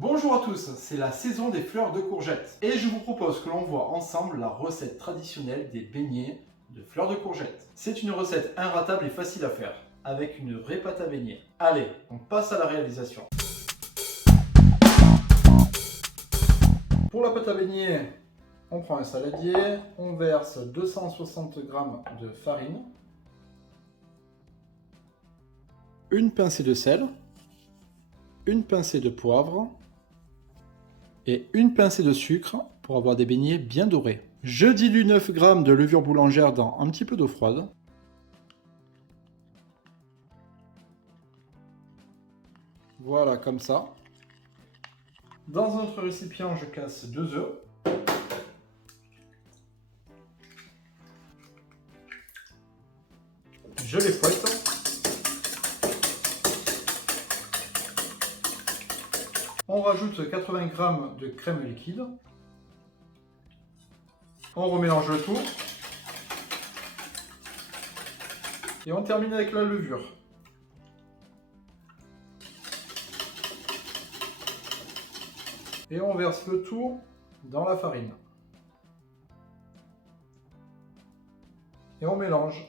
Bonjour à tous, c'est la saison des fleurs de courgettes et je vous propose que l'on voit ensemble la recette traditionnelle des beignets de fleurs de courgettes. C'est une recette inratable et facile à faire, avec une vraie pâte à beignets. Allez, on passe à la réalisation. Pour la pâte à beignets, on prend un saladier, on verse 260 g de farine, une pincée de sel, une pincée de poivre et une pincée de sucre pour avoir des beignets bien dorés. Je dilue 9 g de levure boulangère dans un petit peu d'eau froide. Voilà, comme ça. Dans un autre récipient, je casse 2 œufs. Je les fouette. On rajoute 80 g de crème liquide. On remélange le tout. Et on termine avec la levure. Et on verse le tout dans la farine. Et on mélange.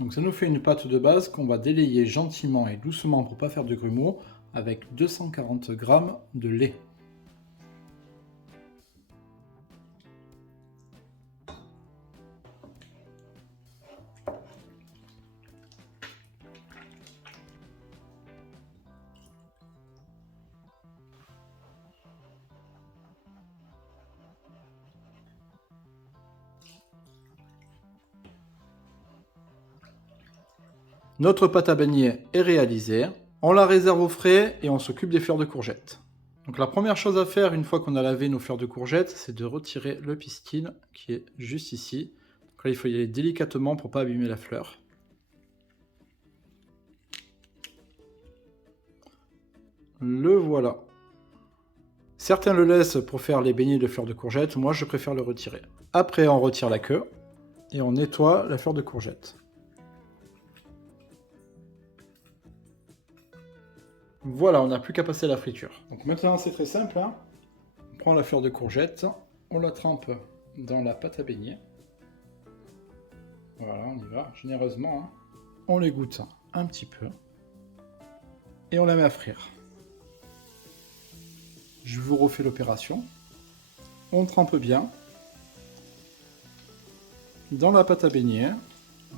Donc ça nous fait une pâte de base qu'on va délayer gentiment et doucement pour ne pas faire de grumeaux avec 240 g de lait. Notre pâte à beignets est réalisée. On la réserve au frais et on s'occupe des fleurs de courgettes. Donc la première chose à faire une fois qu'on a lavé nos fleurs de courgettes, c'est de retirer le pistil qui est juste ici. Donc là, il faut y aller délicatement pour ne pas abîmer la fleur. Le voilà. Certains le laissent pour faire les beignets de fleurs de courgettes, moi je préfère le retirer. Après on retire la queue et on nettoie la fleur de courgette. Voilà, on n'a plus qu'à passer à la friture. Donc maintenant c'est très simple, hein. On prend la fleur de courgette, on la trempe dans la pâte à beignets. Voilà, on y va généreusement, hein. On l'égoutte un petit peu et on la met à frire. Je vous refais l'opération. On trempe bien dans la pâte à beignets,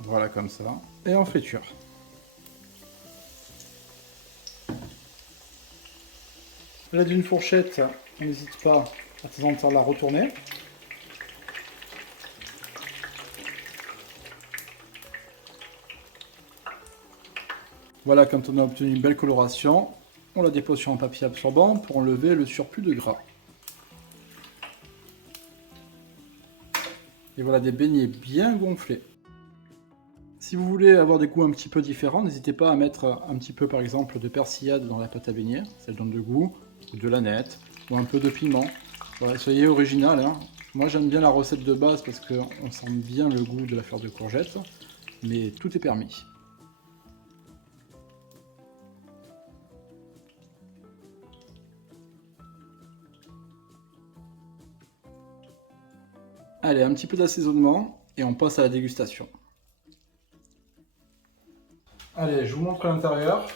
voilà comme ça, et en friture. Là d'une fourchette, on n'hésite pas à de temps en temps la retourner. Voilà, quand on a obtenu une belle coloration, on la dépose sur un papier absorbant pour enlever le surplus de gras. Et voilà des beignets bien gonflés. Si vous voulez avoir des goûts un petit peu différents, n'hésitez pas à mettre un petit peu par exemple de persillade dans la pâte à beignets, ça donne du goût, ou de l'aneth, ou un peu de piment. Voilà, soyez original, hein. Moi j'aime bien la recette de base parce qu'on sent bien le goût de la fleur de courgette, mais tout est permis. Allez, un petit peu d'assaisonnement et on passe à la dégustation. Allez, je vous montre l'intérieur.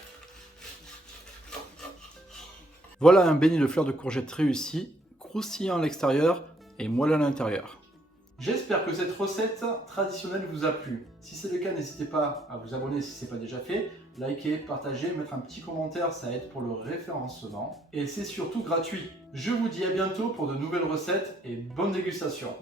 Voilà un beignet de fleurs de courgette réussi, croustillant à l'extérieur et moelleux à l'intérieur. J'espère que cette recette traditionnelle vous a plu. Si c'est le cas, n'hésitez pas à vous abonner si ce n'est pas déjà fait, liker, partager, mettre un petit commentaire, ça aide pour le référencement. Et c'est surtout gratuit. Je vous dis à bientôt pour de nouvelles recettes et bonne dégustation.